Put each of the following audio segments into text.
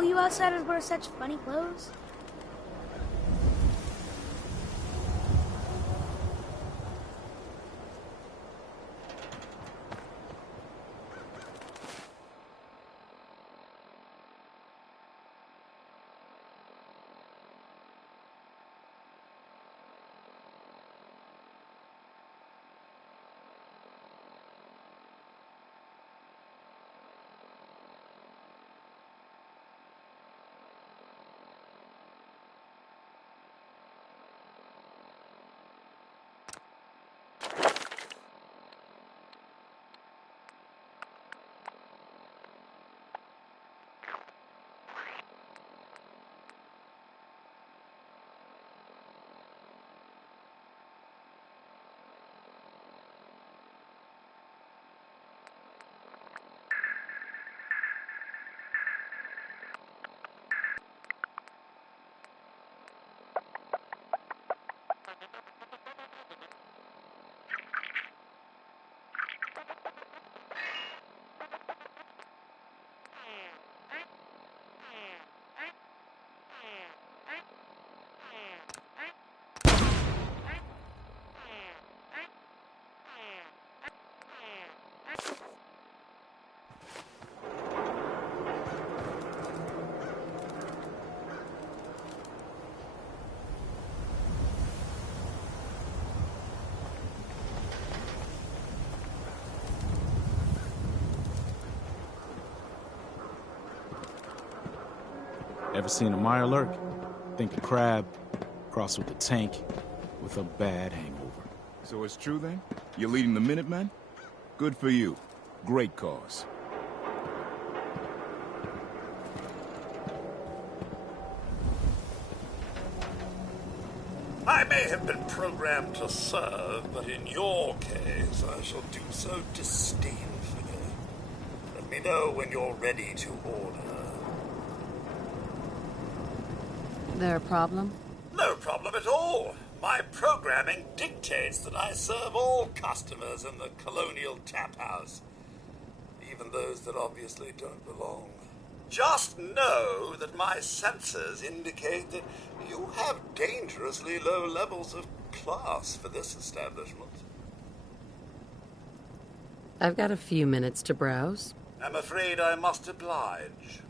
all you outsiders wear such funny clothes? Ever seen a mire lurk? Think a crab, crossed with a tank, with a bad hangover. So it's true then? You're leading the Minutemen? Good for you. Great cause. I may have been programmed to serve, but in your case, I shall do so disdainfully. Let me know when you're ready to order. There a problem? No problem at all. My programming dictates that I serve all customers in the Colonial Tap House, even those that obviously don't belong. Just know that my sensors indicate that you have dangerously low levels of class for this establishment. I've got a few minutes to browse. I'm afraid I must oblige.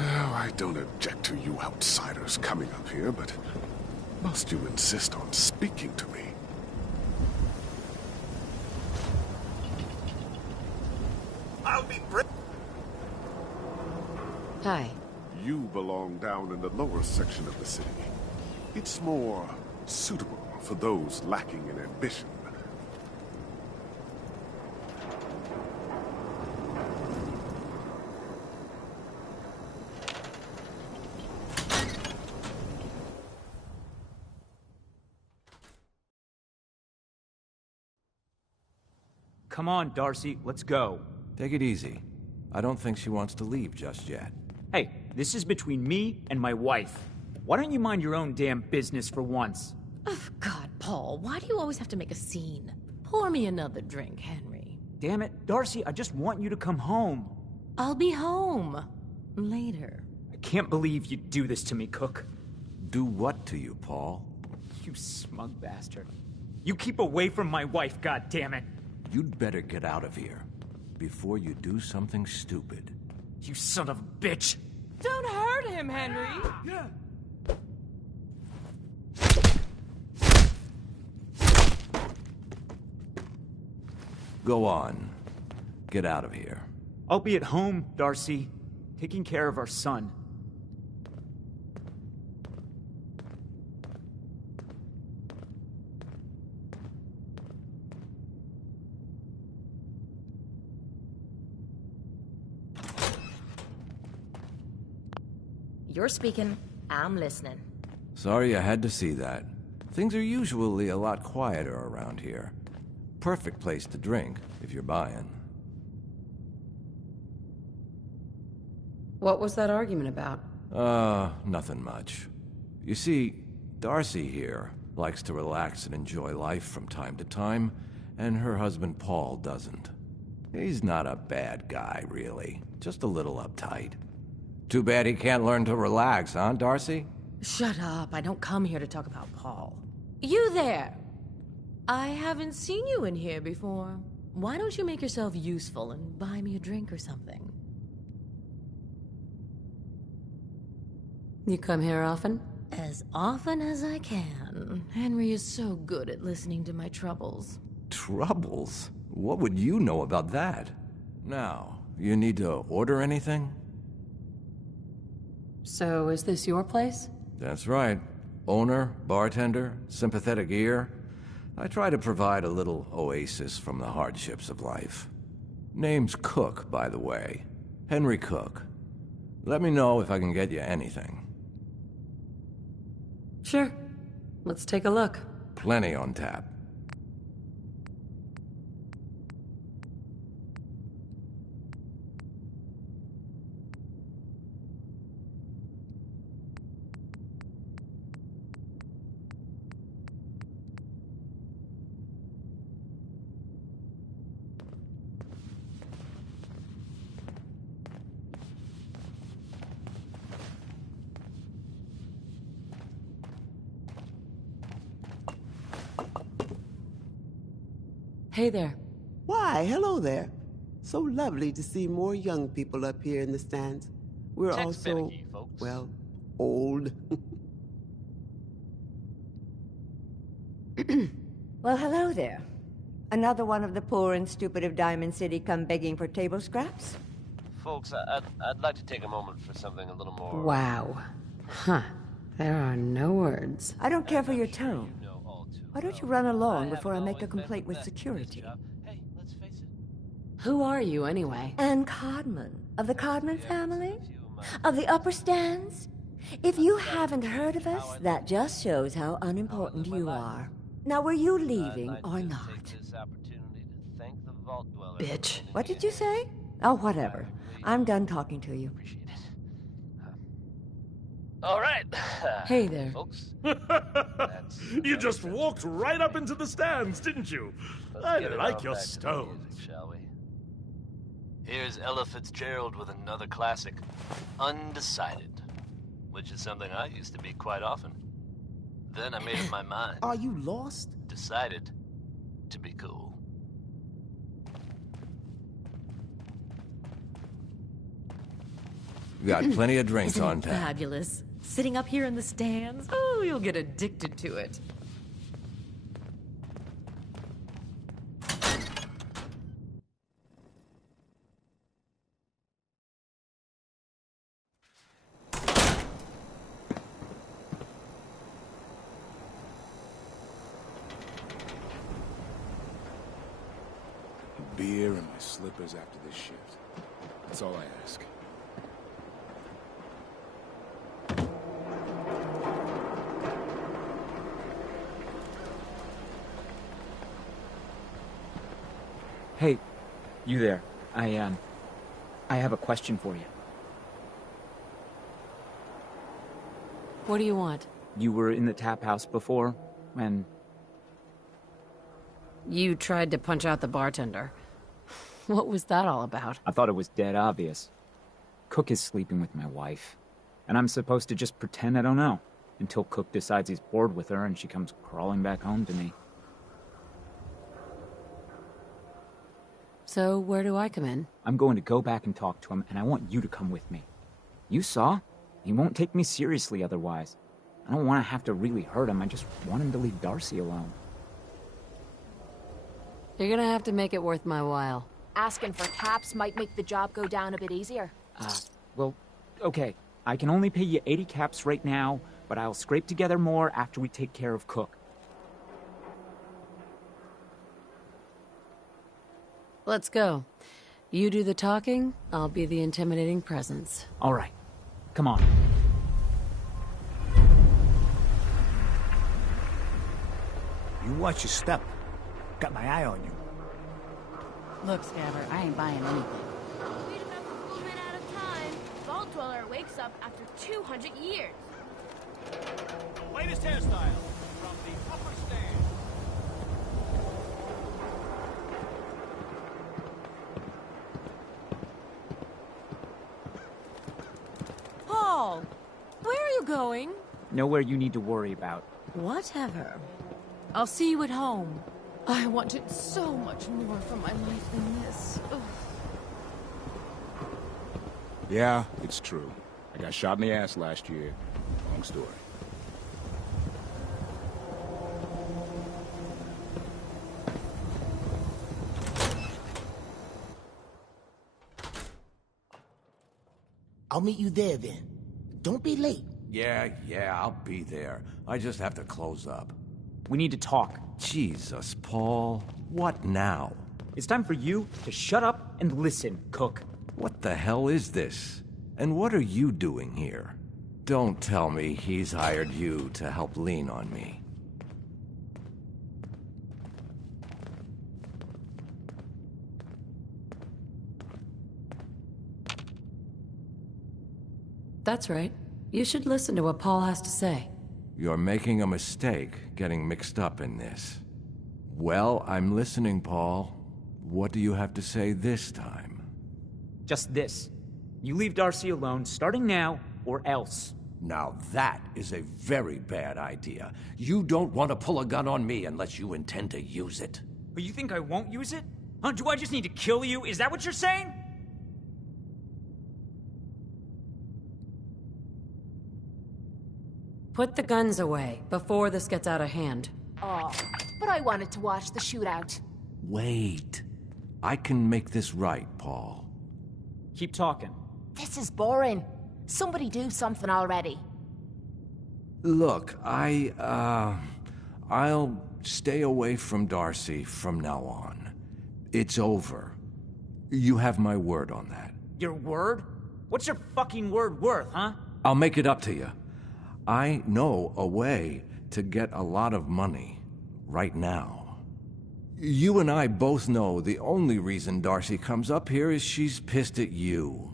Oh, I don't object to you outsiders coming up here, but must you insist on speaking to me? I'll be Hi. You belong down in the lower section of the city. It's more suitable for those lacking in ambition. Come on, Darcy, let's go. Take it easy. I don't think she wants to leave just yet. Hey, this is between me and my wife. Why don't you mind your own damn business for once? Oh, God, Paul, why do you always have to make a scene? Pour me another drink, Henry. Damn it, Darcy, I just want you to come home. I'll be home. Later. I can't believe you do this to me, Cook. Do what to you, Paul? You smug bastard. You keep away from my wife, goddammit. You'd better get out of here before you do something stupid. You son of a bitch! Don't hurt him, Henry! Go on. Get out of here. I'll be at home, Darcy, taking care of our son. You're speaking, I'm listening. Sorry I had to see that. Things are usually a lot quieter around here. Perfect place to drink, if you're buying. What was that argument about? Nothing much. You see, Darcy here likes to relax and enjoy life from time to time, and her husband Paul doesn't. He's not a bad guy, really. Just a little uptight. Too bad he can't learn to relax, huh, Darcy? Shut up. I don't come here to talk about Paul. You there! I haven't seen you in here before. Why don't you make yourself useful and buy me a drink or something? You come here often? As often as I can. Henry is so good at listening to my troubles. Troubles? What would you know about that? Now, you need to order anything? So, is this your place? That's right. Owner, bartender, sympathetic ear. I try to provide a little oasis from the hardships of life. Name's Cook, by the way. Henry Cook. Let me know if I can get you anything. Sure. Let's take a look. Plenty on tap. Hey there. Why, hello there. So lovely to see more young people up here in the stands. We're all so, well, old. Well, hello there. Another one of the poor and stupid of Diamond City come begging for table scraps? Folks, I'd like to take a moment for something a little more... Wow. Huh. There are no words. I don't care for your tone. Why don't you run along before I make a complaint with security? Hey, let's face it. Who are you, anyway? Anne Codman, of the Codman family? Of the upper stands? If you haven't heard of us, that just shows how unimportant you are. Now, were you leaving or not? Bitch. What did you say? Oh, whatever. I'm done talking to you. All right. Hey there. Folks. You just walked right up into the stands, didn't you? I like your stone. Shall we? Here's Ella Fitzgerald with another classic, Undecided, which is something I used to be quite often. Then I made up my mind. Are you lost? Decided to be cool. We got plenty of drinks Isn't on it tap. fabulous? Sitting up here in the stands? Oh, you'll get addicted to it. Beer and my slippers after this shift. That's all I ask. Hey, you there. I have a question for you. What do you want? You were in the tap house before, and... You tried to punch out the bartender. What was that all about? I thought it was dead obvious. Cook is sleeping with my wife, and I'm supposed to just pretend I don't know, until Cook decides he's bored with her and she comes crawling back home to me. So where do I come in? I'm going to go back and talk to him, and I want you to come with me. You saw? He won't take me seriously otherwise. I don't want to have to really hurt him. I just want him to leave Darcy alone. You're gonna have to make it worth my while. Asking for caps might make the job go down a bit easier. Well, okay. I can only pay you 80 caps right now, but I'll scrape together more after we take care of Cook. Let's go. You do the talking, I'll be the intimidating presence. All right. Come on. You watch your step. Got my eye on you. Look, Scabber, I ain't buying anything. Wait about the full minute out of time. Vault Dweller wakes up after 200 years. Latest hairstyle from the upper stand. Paul, where are you going? Nowhere you need to worry about. Whatever. I'll see you at home. I wanted so much more from my life than this. Ugh. Yeah, it's true. I got shot in the ass last year. Long story. I'll meet you there then. Don't be late. Yeah, I'll be there. I just have to close up. We need to talk. Jesus, Paul. What now? It's time for you to shut up and listen, Cook. What the hell is this? And what are you doing here? Don't tell me he's hired you to help lean on me. That's right. You should listen to what Paul has to say. You're making a mistake getting mixed up in this. Well, I'm listening, Paul. What do you have to say this time? Just this. You leave Darcy alone, starting now, or else. Now that is a very bad idea. You don't want to pull a gun on me unless you intend to use it. But you think I won't use it? Huh? Do I just need to kill you? Is that what you're saying? Put the guns away before this gets out of hand. Oh, but I wanted to watch the shootout. Wait. I can make this right, Paul. Keep talking. This is boring. Somebody do something already. Look, I'll stay away from Darcy from now on. It's over. You have my word on that. Your word? What's your fucking word worth, huh? I'll make it up to you. I know a way to get a lot of money right now. You and I both know the only reason Darcy comes up here is she's pissed at you.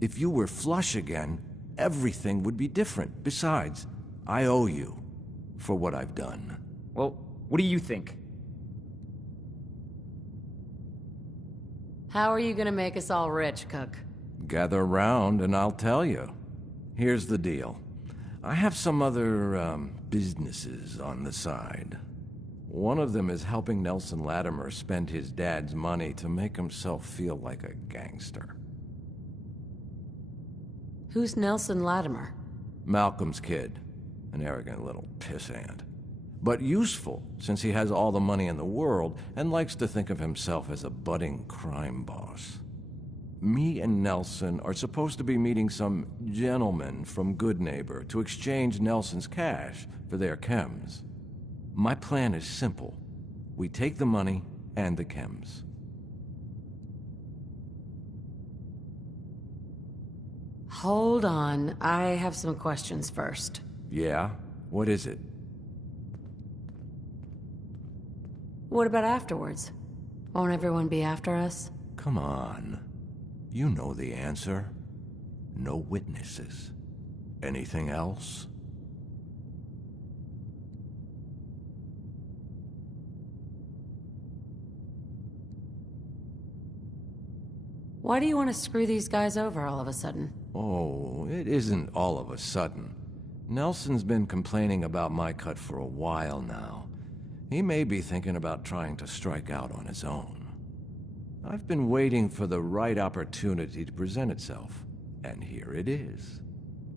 If you were flush again, everything would be different. Besides, I owe you for what I've done. Well, what do you think? How are you gonna make us all rich, Cook? Gather round and I'll tell you. Here's the deal. I have some other, businesses on the side. One of them is helping Nelson Latimer spend his dad's money to make himself feel like a gangster. Who's Nelson Latimer? Malcolm's kid. An arrogant little pissant. But useful, since he has all the money in the world and likes to think of himself as a budding crime boss. Me and Nelson are supposed to be meeting some gentleman from Goodneighbor to exchange Nelson's cash for their chems. My plan is simple. We take the money and the chems. Hold on, I have some questions first. Yeah? What is it? What about afterwards? Won't everyone be after us? Come on. You know the answer. No witnesses. Anything else? Why do you want to screw these guys over all of a sudden? Oh, it isn't all of a sudden. Nelson's been complaining about my cut for a while now. He may be thinking about trying to strike out on his own. I've been waiting for the right opportunity to present itself, and here it is.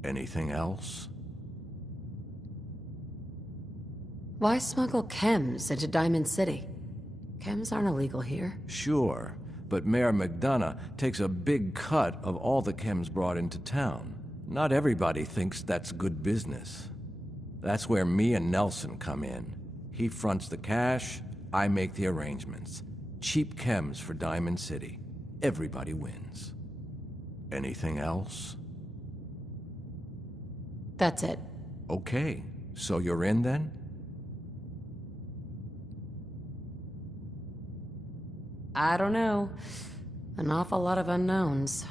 Anything else? Why smuggle chems into Diamond City? Chems aren't illegal here. Sure, but Mayor McDonough takes a big cut of all the chems brought into town. Not everybody thinks that's good business. That's where me and Nelson come in. He fronts the cash, I make the arrangements. Cheap chems for Diamond City. Everybody wins. Anything else? That's it. Okay, so you're in then? I don't know. An awful lot of unknowns.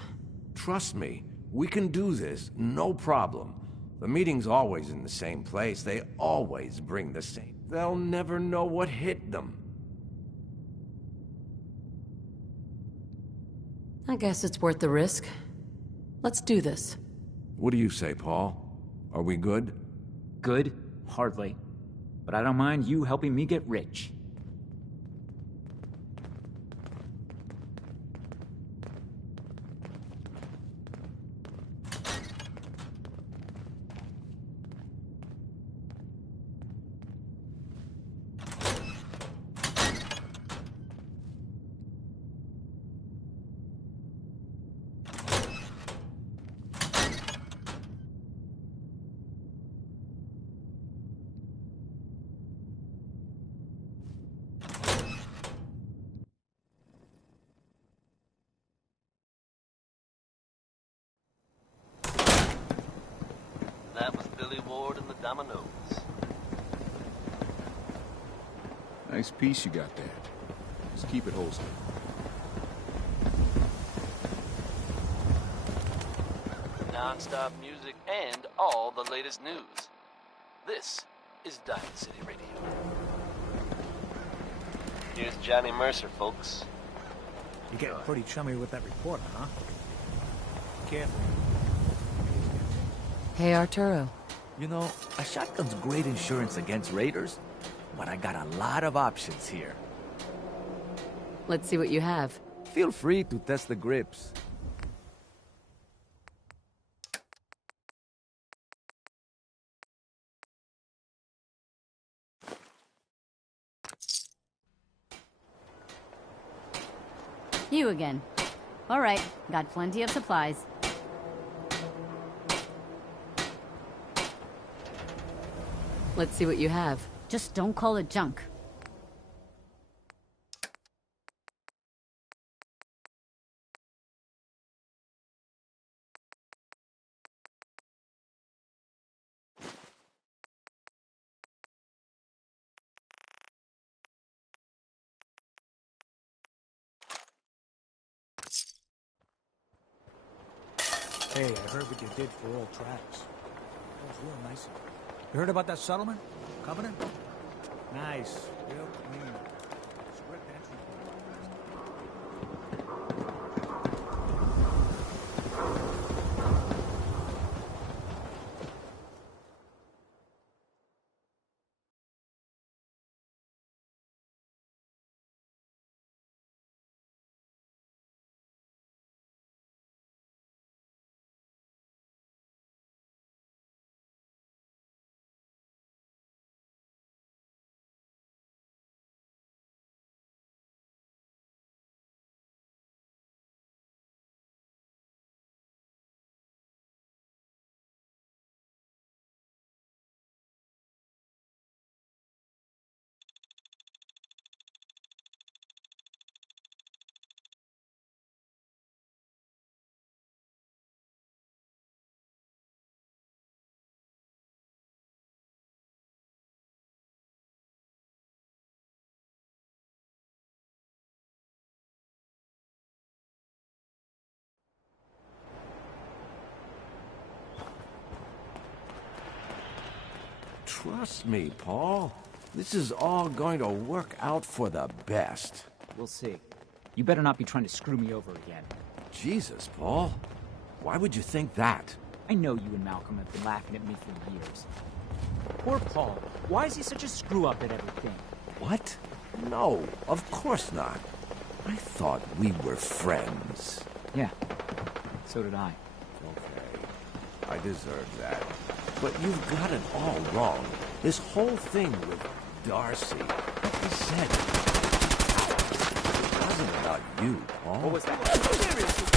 Trust me, we can do this, no problem. The meeting's always in the same place. They always bring the same. They'll never know what hit them. I guess it's worth the risk. Let's do this. What do you say, Paul? Are we good? Good? Hardly. But I don't mind you helping me get rich. That was Billy Ward and the Dominoes. Nice piece you got there. Just keep it holstered. Non-stop music and all the latest news. This is Diamond City Radio. Here's Johnny Mercer, folks. You're getting pretty chummy with that reporter, huh? Careful. Hey, Arturo. You know, a shotgun's great insurance against raiders, but I got a lot of options here. Let's see what you have. Feel free to test the grips. You again. All right, got plenty of supplies. Let's see what you have. Just don't call it junk. Hey, I heard what you did for all tracks. That was real nice of you. You heard about that settlement? Covenant? Nice. Real clean. Script entry. Trust me, Paul. This is all going to work out for the best. We'll see. You better not be trying to screw me over again. Jesus, Paul. Why would you think that? I know you and Malcolm have been laughing at me for years. Poor Paul. Why is he such a screw-up at everything? What? No, of course not. I thought we were friends. Yeah, so did I. Okay, I deserve that. But you've got it all wrong. This whole thing with Darcy, like you said, it wasn't about you, Paul. What was that? Seriously?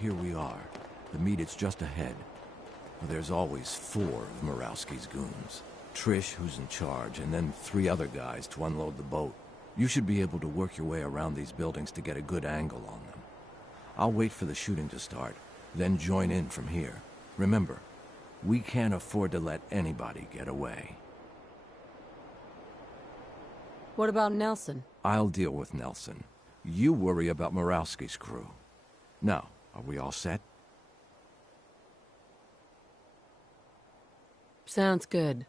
Here we are. The meet is just ahead. Well, there's always 4 of Murawski's goons. Trish, who's in charge, and then 3 other guys to unload the boat. You should be able to work your way around these buildings to get a good angle on them. I'll wait for the shooting to start, then join in from here. Remember, we can't afford to let anybody get away. What about Nelson? I'll deal with Nelson. You worry about Murawski's crew. Now, are we all set? Sounds good.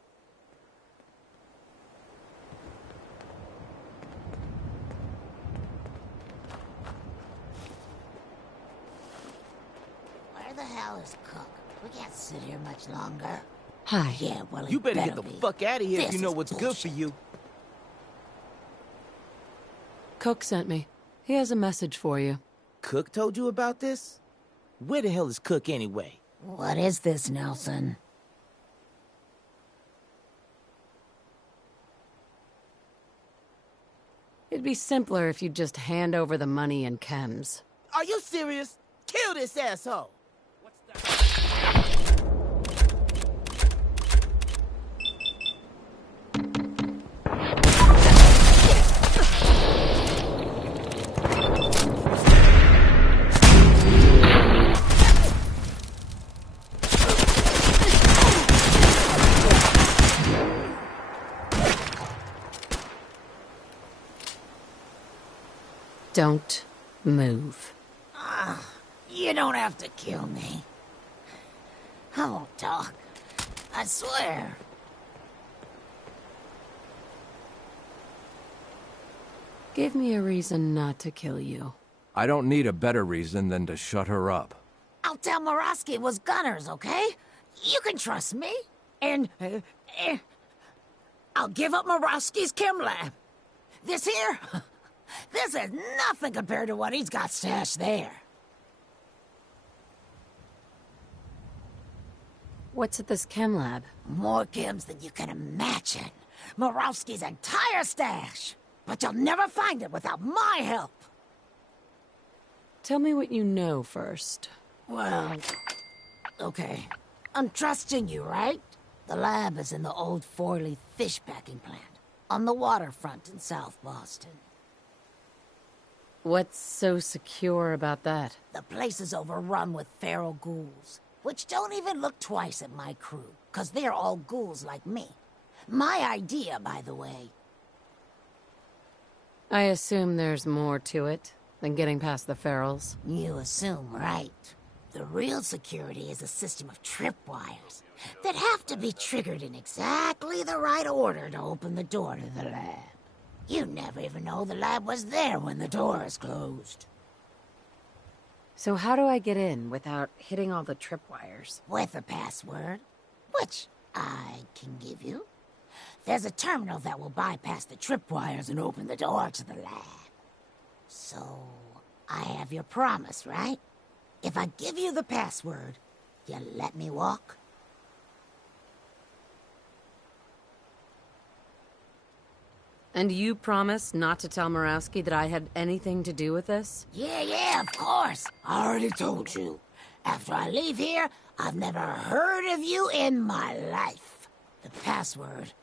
Where the hell is Cook? We can't sit here much longer. Hi. Yeah, well, You better get the fuck out of here if you know what's good for you. Cook sent me. He has a message for you. Cook told you about this? Where the hell is Cook anyway? What is this, Nelson? It'd be simpler if you'd just hand over the money and chems. Are you serious? Kill this asshole! Don't move. You don't have to kill me. I won't talk. I swear. Give me a reason not to kill you. I don't need a better reason than to shut her up. I'll tell Murawski it was gunners, okay? You can trust me. And, I'll give up Murawski's chem lab. This here, this is nothing compared to what he's got stashed there. What's at this chem lab? More chems than you can imagine. Murawski's entire stash. But you'll never find it without my help. Tell me what you know first. Well, okay. I'm trusting you, right? The lab is in the old Forley fish packing plant, on the waterfront in South Boston. What's so secure about that? The place is overrun with feral ghouls. Which don't even look twice at my crew, 'cause they're all ghouls like me. My idea, by the way. I assume there's more to it than getting past the ferals. You assume right. The real security is a system of tripwires that have to be triggered in exactly the right order to open the door to the lab. You never even know the lab was there when the door is closed. So how do I get in without hitting all the tripwires? With a password, which I can give you. There's a terminal that will bypass the tripwires and open the door to the lab. So, I have your promise, right? If I give you the password, you let me walk? And you promised not to tell Murawski that I had anything to do with this? Yeah, of course. I already told you. After I leave here, I've never heard of you in my life. The password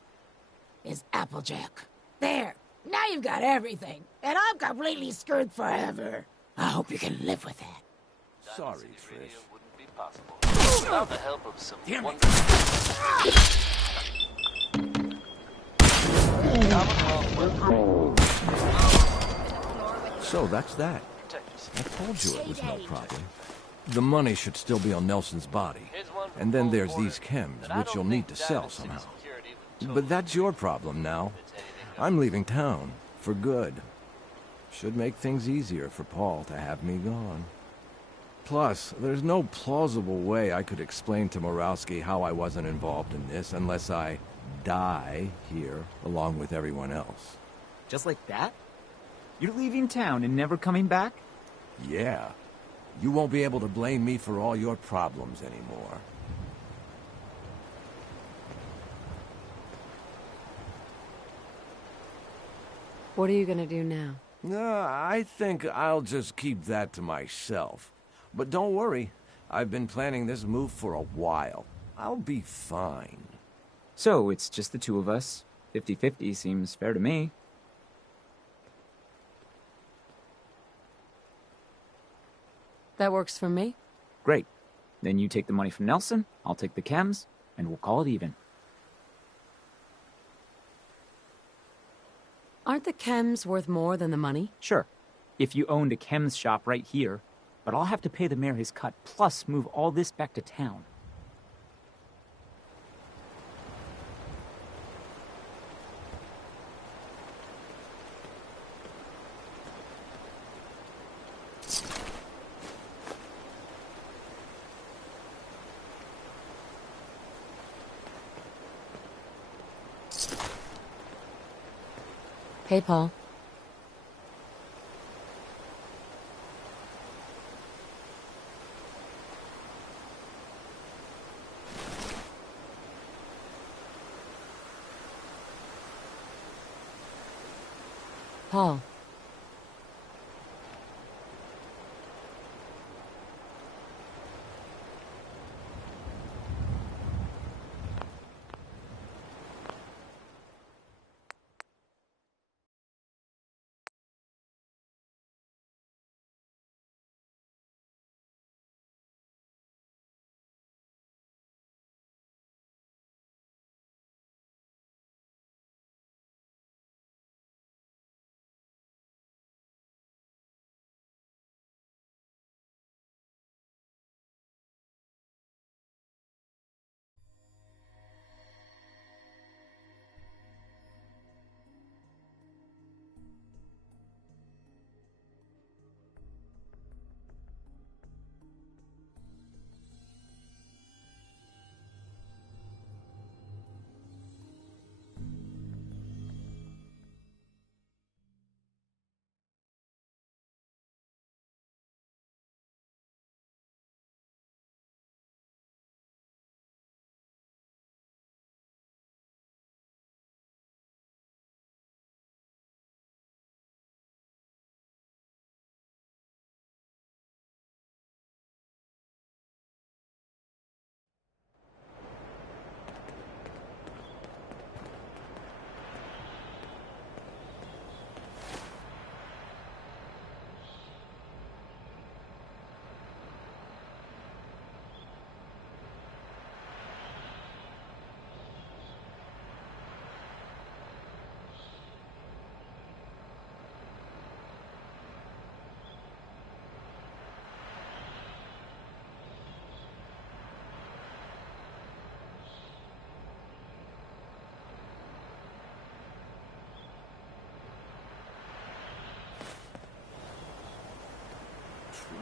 is Applejack. There. Now you've got everything. And I'm completely screwed forever. I hope you can live with that. Sorry, Trish. Wouldn't be possible without the help of some So that's that. I told you it was no problem. The money should still be on Nelson's body. And then there's these chems, which you'll need to sell somehow. But that's your problem now. I'm leaving town, for good. Should make things easier for Paul to have me gone. Plus, there's no plausible way I could explain to Murawski how I wasn't involved in this unless I die here along with everyone else. Just like that? You're leaving town and never coming back? Yeah. You won't be able to blame me for all your problems anymore. What are you gonna do now? I think I'll just keep that to myself. But don't worry, I've been planning this move for a while. I'll be fine. So, it's just the two of us. 50-50 seems fair to me. That works for me. Great. Then you take the money from Nelson, I'll take the chems, and we'll call it even. Aren't the chems worth more than the money? Sure. If you owned a chems shop right here, but I'll have to pay the mayor his cut, plus move all this back to town. Hey, Paul. Paul.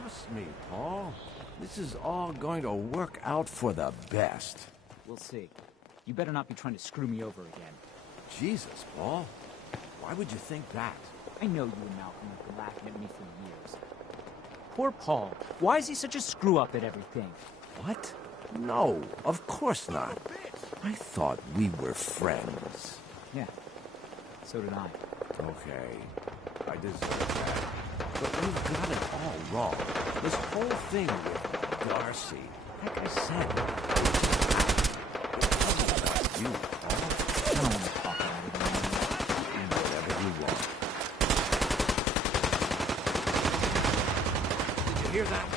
Trust me, Paul. This is all going to work out for the best. We'll see. You better not be trying to screw me over again. Jesus, Paul. Why would you think that? I know you and Malcolm have been laughing at me for years. Poor Paul. Why is he such a screw-up at everything? What? No, of course not. I thought we were friends. Yeah, so did I. Okay, I deserve that. But you've got it all wrong. This whole thing with Darcy, like I said, it's not about you, Paul. I don't want to talk about it anymore. Whatever you want. Did you hear that?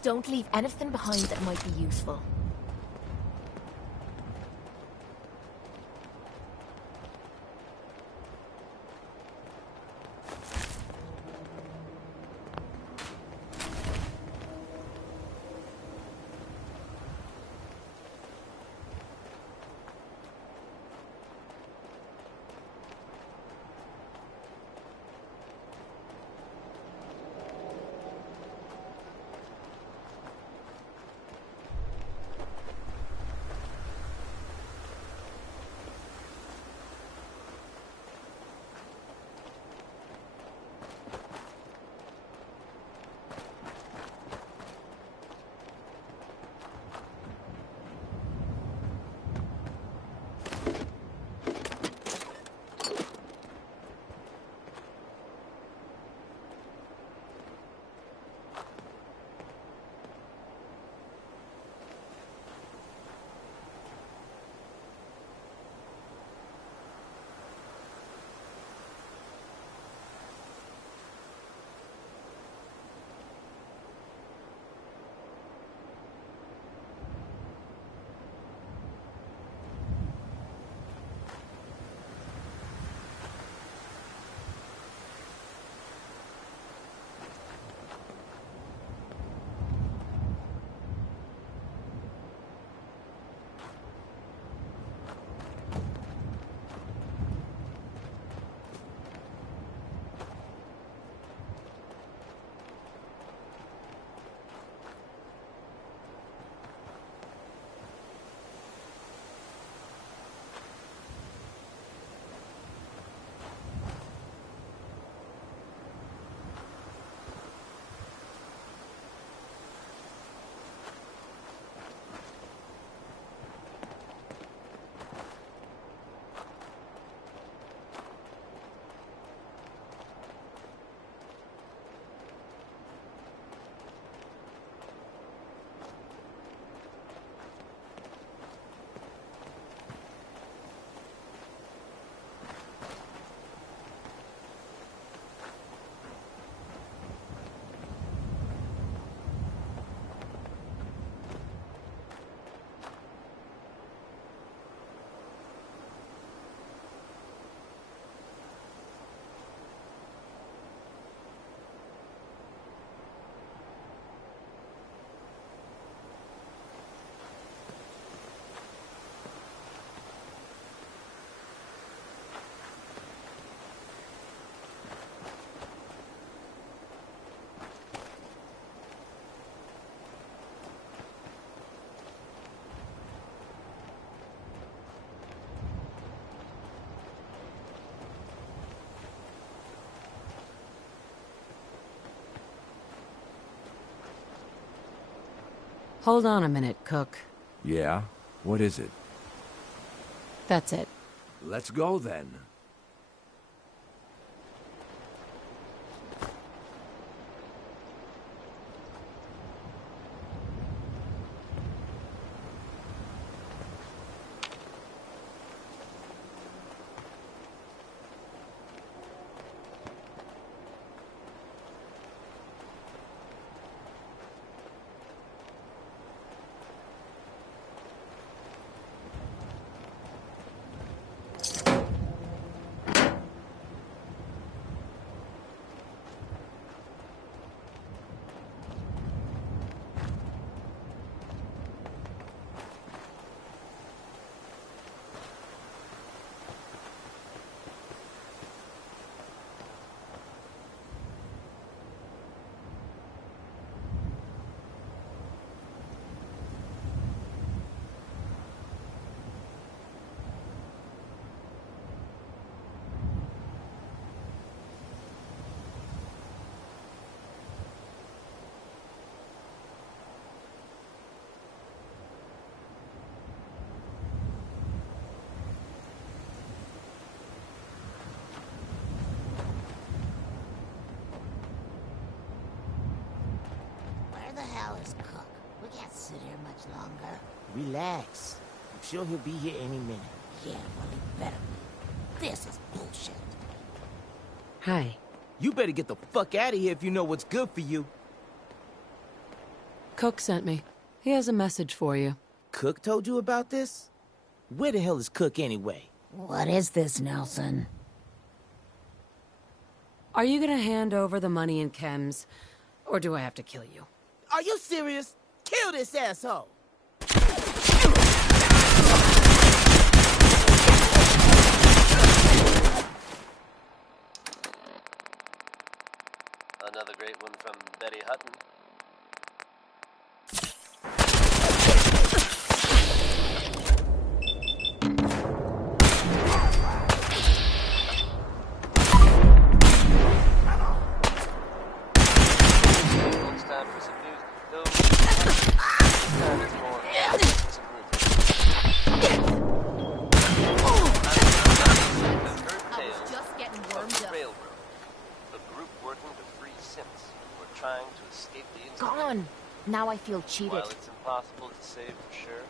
Don't leave anything behind that might be useful. Hold on a minute, Cook. Yeah? What is it? That's it. Let's go then. this cook. We can't sit here much longer. Relax. I'm sure he'll be here any minute. Yeah, well, he better. This is bullshit. Hi. You better get the fuck out of here if you know what's good for you. Cook sent me. He has a message for you. Cook told you about this? Where the hell is Cook anyway? What is this, Nelson? Are you gonna hand over the money and chems, or do I have to kill you? Are you serious? Kill this asshole! Another great one from Betty Hutton. It's time for some news. Though, time is more some Just getting warmed up. Railroad. A group working to free synths who are trying to escape the institute. Gone. Now I feel cheated. While it's impossible to say for sure,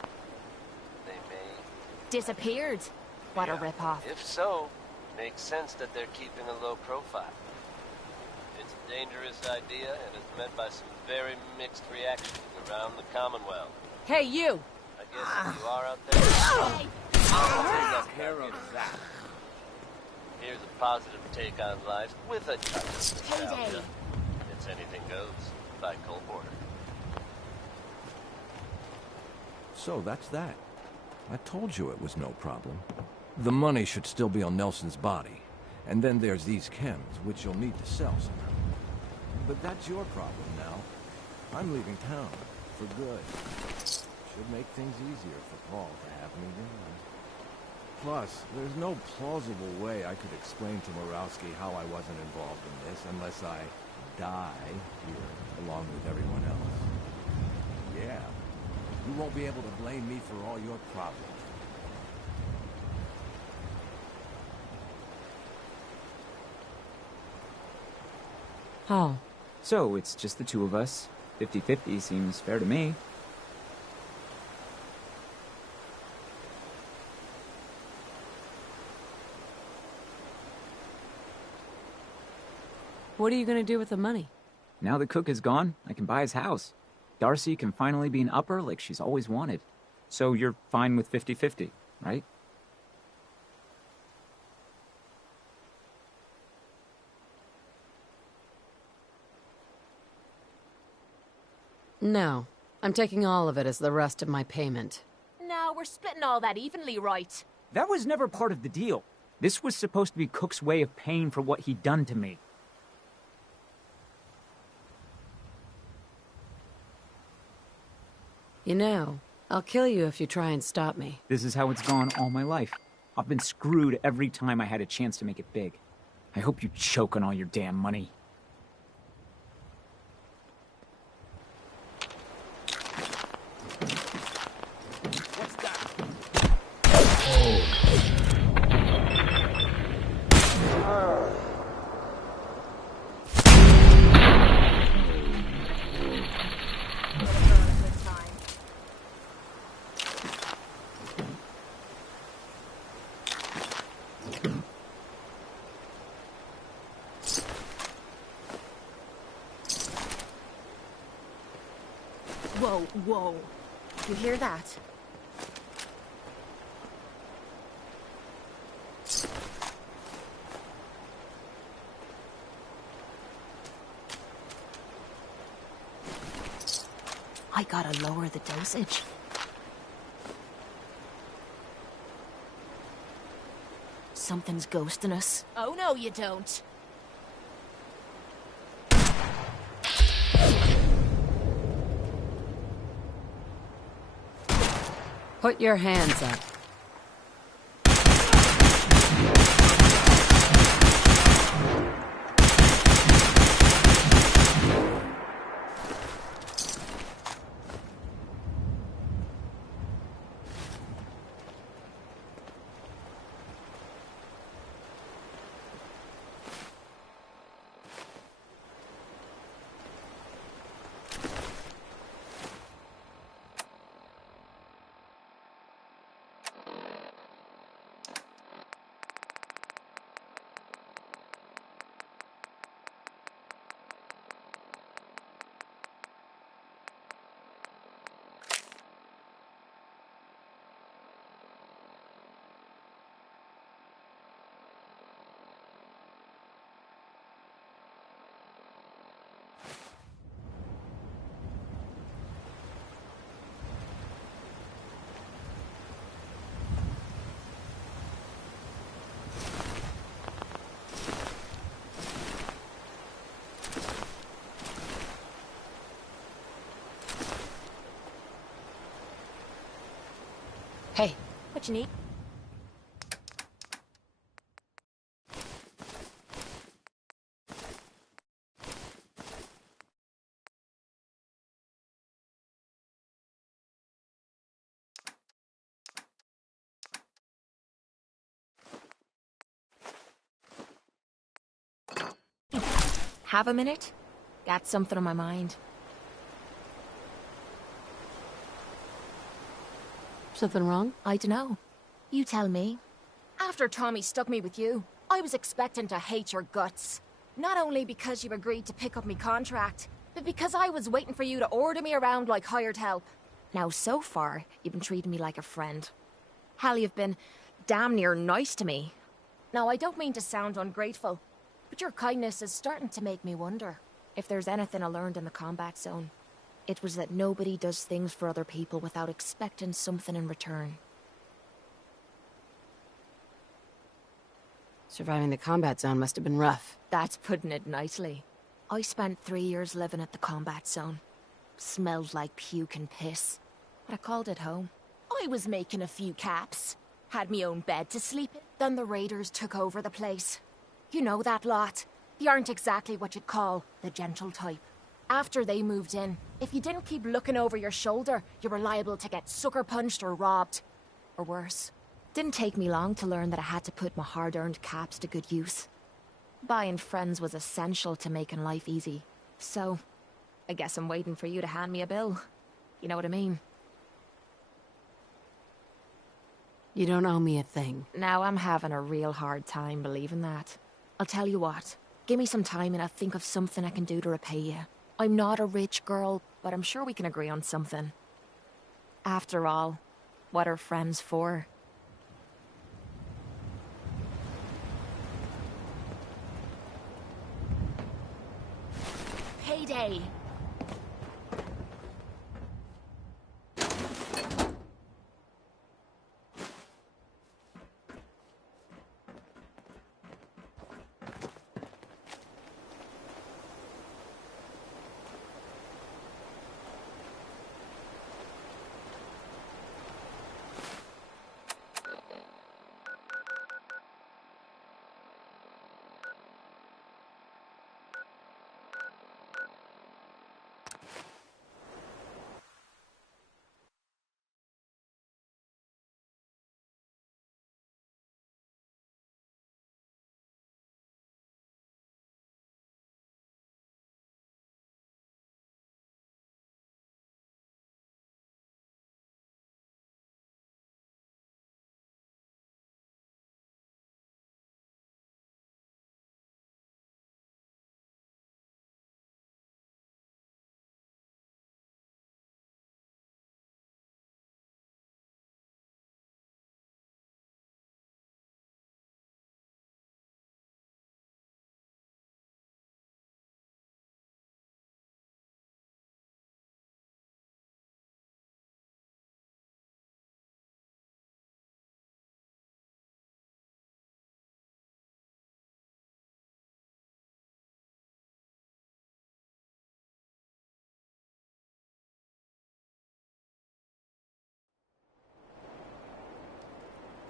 they may. Disappeared. What a ripoff. If so, makes sense that they're keeping a low profile. It's a dangerous idea and is met by some very mixed reactions around the Commonwealth. Hey, you! I guess if you are out there, take care of that. Here's a positive take on life with a touch of nostalgia. It's Anything Goes by Cole Porter. So that's that. I told you it was no problem. The money should still be on Nelson's body. And then there's these chems, which you'll need to sell somehow. But that's your problem now. I'm leaving town. For good. Should make things easier for Paul to have me there. Plus, there's no plausible way I could explain to Murawski how I wasn't involved in this unless I die here along with everyone else. Yeah. You won't be able to blame me for all your problems. Oh. So, it's just the two of us. 50-50 seems fair to me. What are you gonna do with the money? Now that Cook is gone, I can buy his house. Darcy can finally be an upper like she's always wanted. So you're fine with 50-50, right? No. I'm taking all of it as the rest of my payment. No, we're splitting all that evenly, right? That was never part of the deal. This was supposed to be Cook's way of paying for what he'd done to me. You know, I'll kill you if you try and stop me. This is how it's gone all my life. I've been screwed every time I had a chance to make it big. I hope you choke on all your damn money. Whoa, whoa. You hear that? I gotta lower the dosage. Something's ghosting us. Oh, no, you don't. Put your hands up. what you need. Have a minute? Got something on my mind. Something wrong? I dunno. You tell me. After Tommy stuck me with you, I was expecting to hate your guts. Not only because you agreed to pick up me contract, but because I was waiting for you to order me around like hired help. Now, so far, you've been treating me like a friend. Hell, you've been damn near nice to me. Now, I don't mean to sound ungrateful, but your kindness is starting to make me wonder if there's anything I learned in the combat zone. It was that nobody does things for other people without expecting something in return. Surviving the combat zone must have been rough. That's putting it nicely. I spent 3 years living at the combat zone. Smelled like puke and piss, but I called it home. I was making a few caps. Had me own bed to sleep in. Then the raiders took over the place. You know that lot. They aren't exactly what you'd call the gentle type. After they moved in, if you didn't keep looking over your shoulder, you were liable to get sucker punched or robbed. Or worse. Didn't take me long to learn that I had to put my hard-earned caps to good use. Buying friends was essential to making life easy. So, I guess I'm waiting for you to hand me a bill. You know what I mean? You don't owe me a thing. Now I'm having a real hard time believing that. I'll tell you what. Give me some time and I'll think of something I can do to repay you. I'm not a rich girl, but I'm sure we can agree on something. After all, what are friends for? Payday!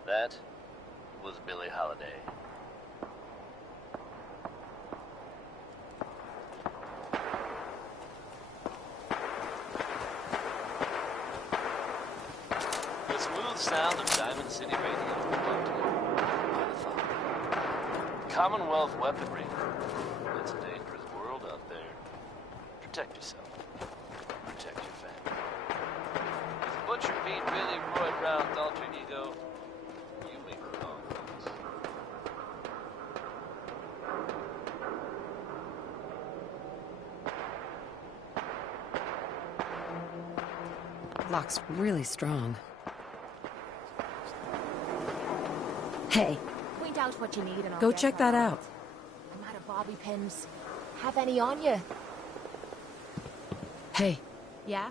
That was Billie Holiday. The smooth sound of Diamond City Radio brought to you by the Father. Commonwealth weaponry. It's a dangerous world out there. Protect yourself. Protect your family. With Butcher Pete, Billy, Roy Brown's alter ego, you make the wrong ones. Lock's really strong. Hey. Point out what you need and I'll Go get check that out. I'm out of bobby pins. Have any on you? Hey. Yeah?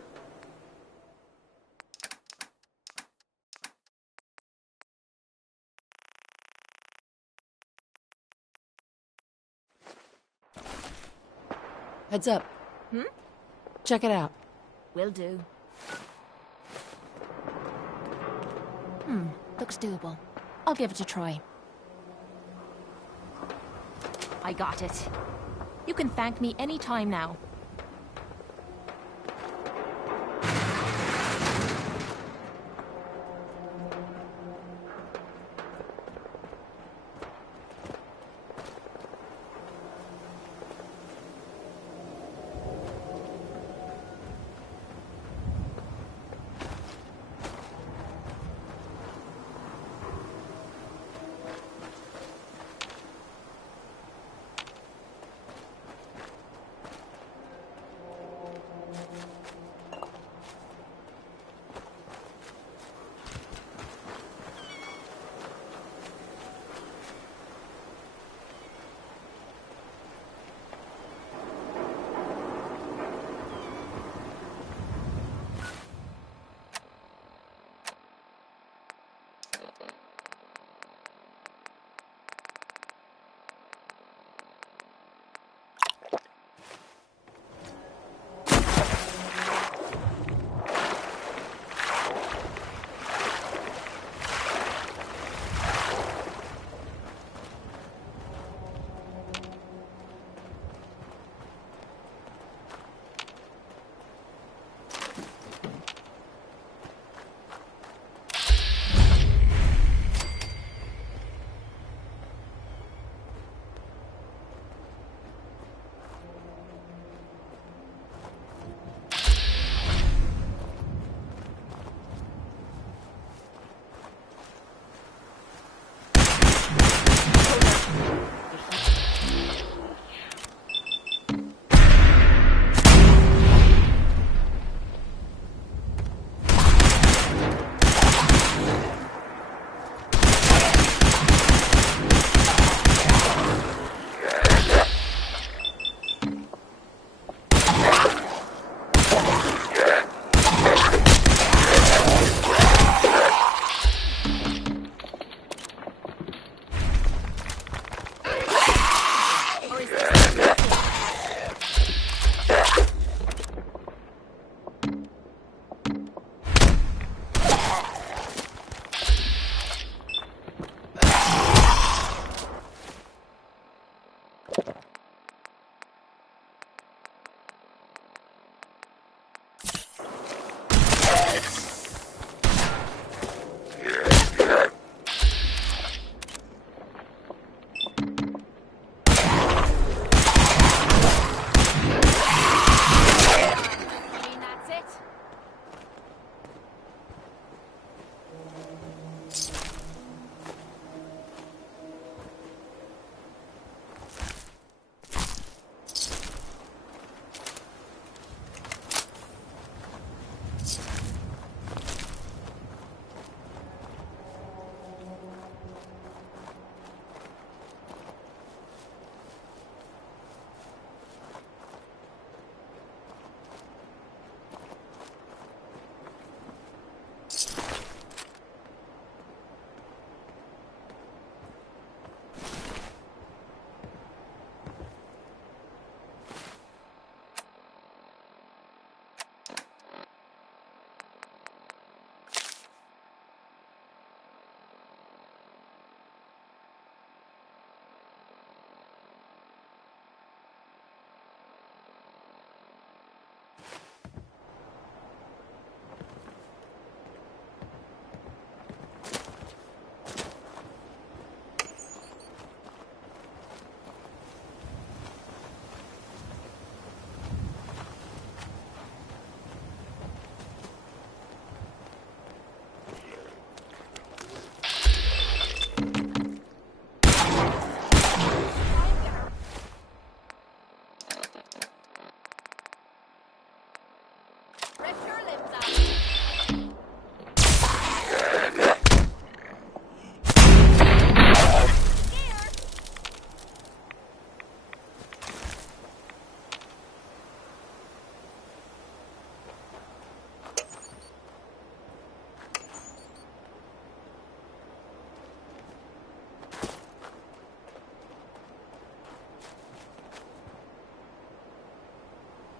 Heads up. Hmm? Check it out. Will do. Looks doable. I'll give it a try. I got it. You can thank me any time now.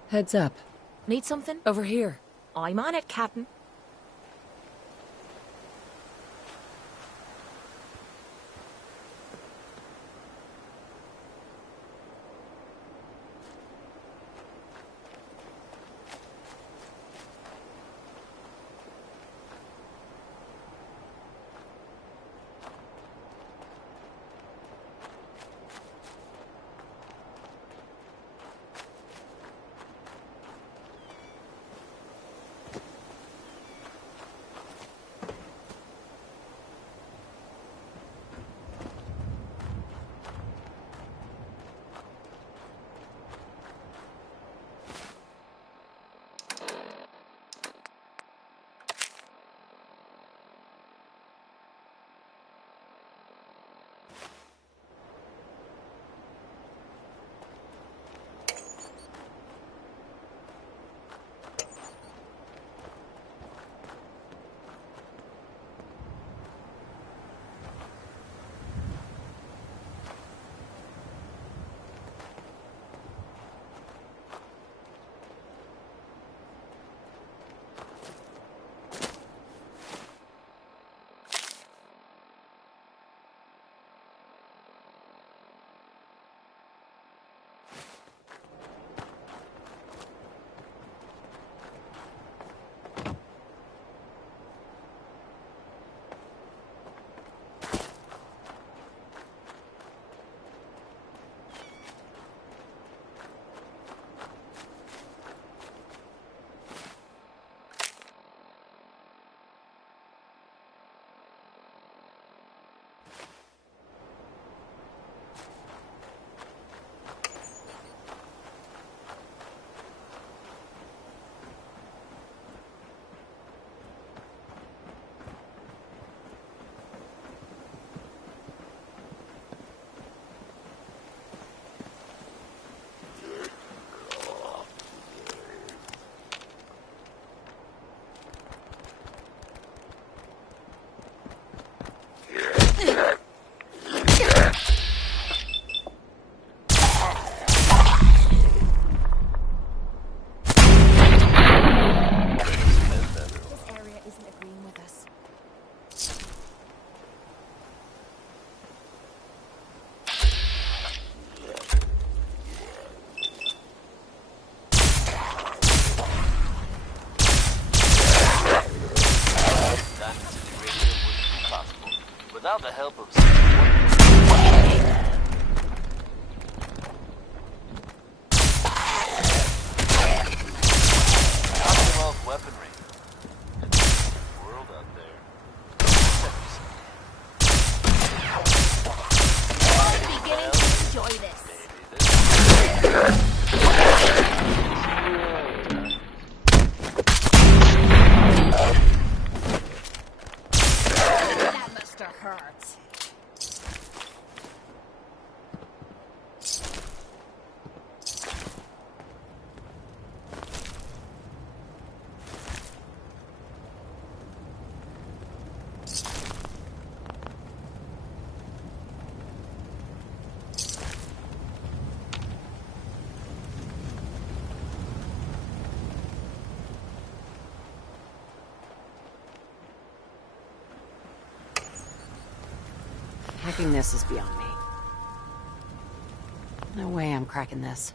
Heads up. Need something? Over here. I'm on it, Captain. help of some Commonwealth weaponry. It's a world out there. I'm beginning to enjoy this. That must have hurt. Hacking this is beyond me. No way I'm cracking this.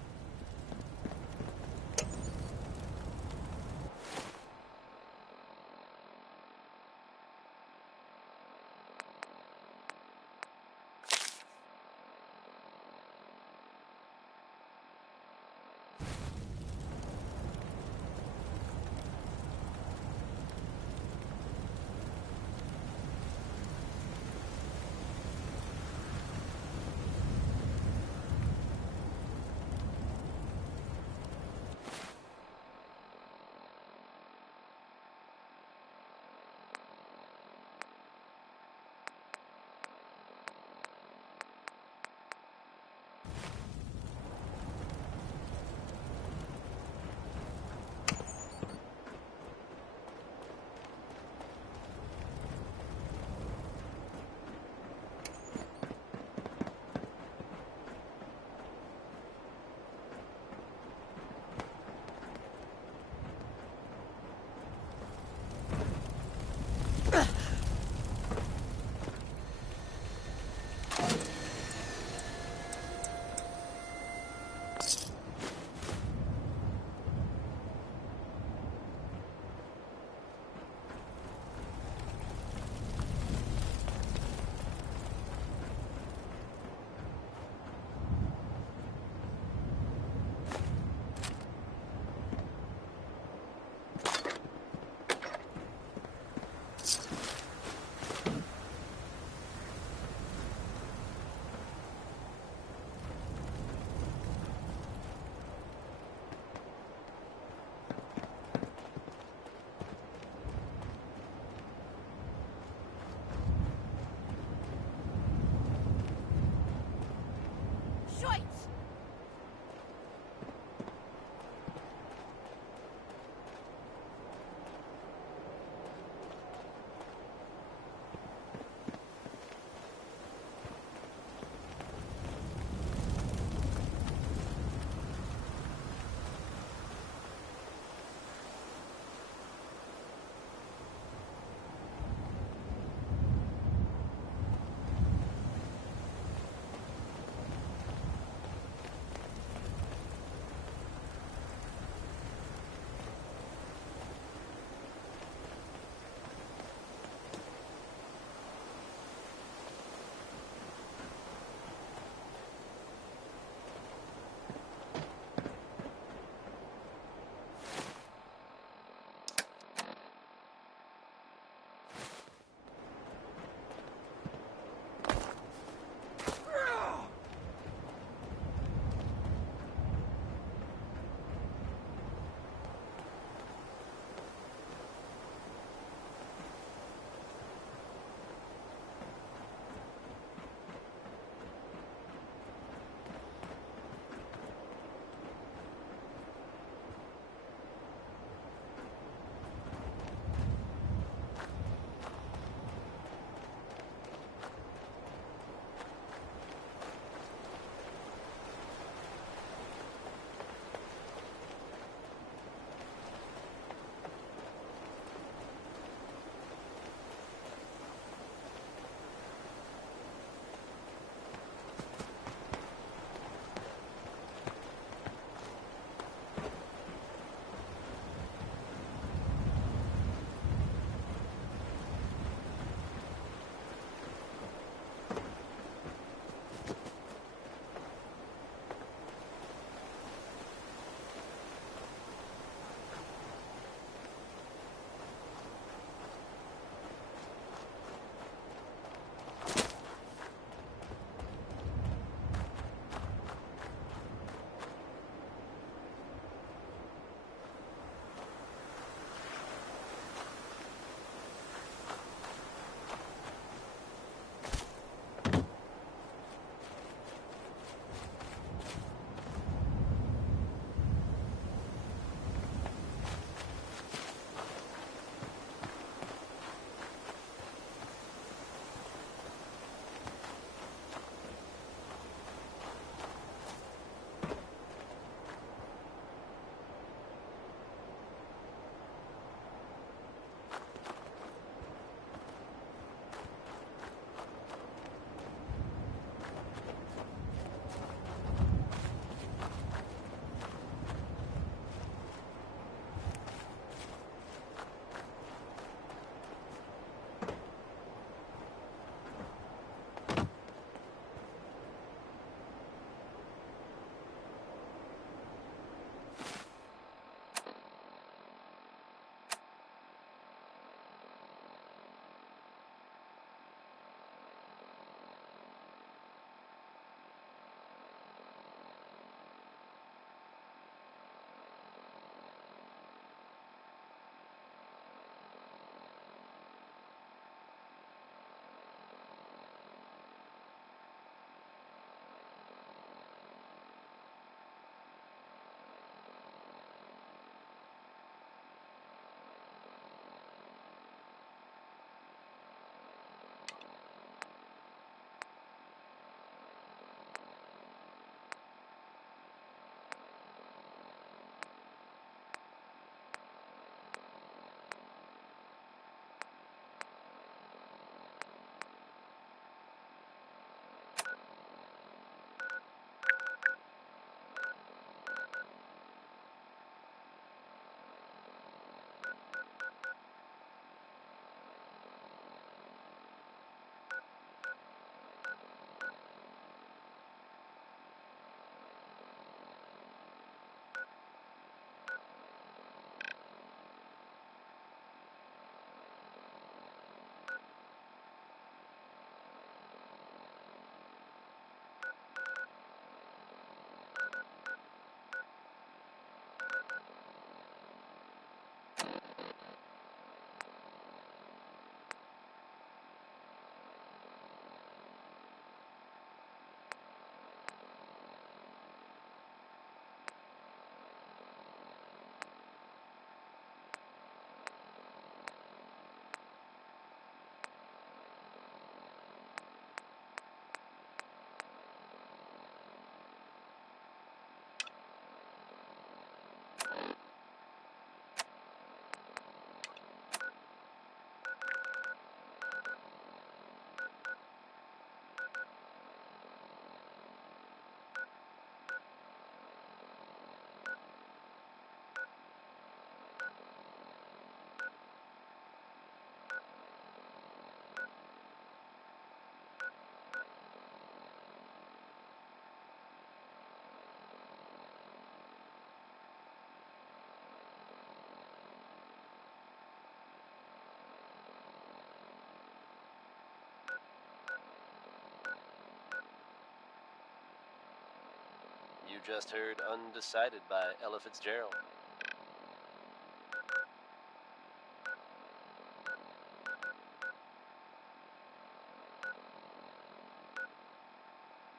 You just heard Undecided by Ella Fitzgerald.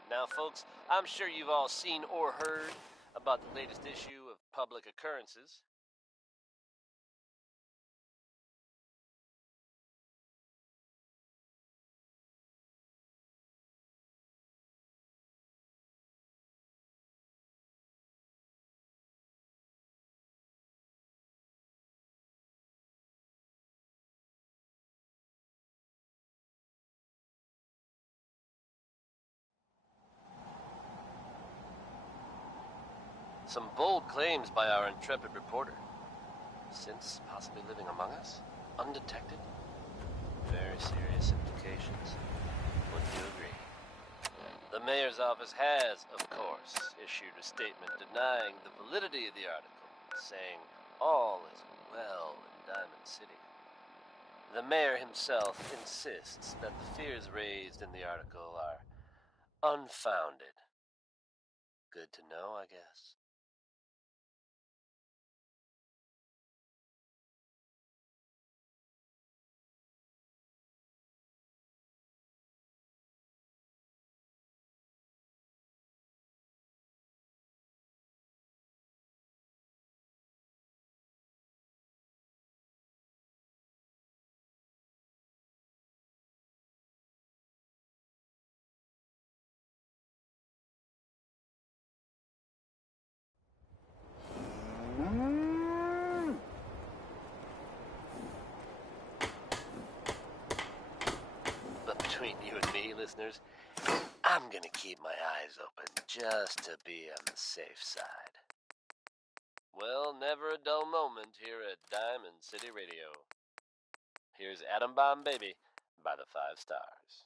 Now, folks, I'm sure you've all seen or heard about the latest issue of Public Occurrences. Some bold claims by our intrepid reporter. Since possibly living among us, undetected. Very serious implications. Wouldn't you agree? The mayor's office has, of course, issued a statement denying the validity of the article, saying all is well in Diamond City. The mayor himself insists that the fears raised in the article are unfounded. Good to know, I guess. But between you and me, listeners, I'm gonna keep my eyes open just to be on the safe side. Well, never a dull moment here at Diamond City Radio. Here's Atom Bomb Baby by the 5 Stars.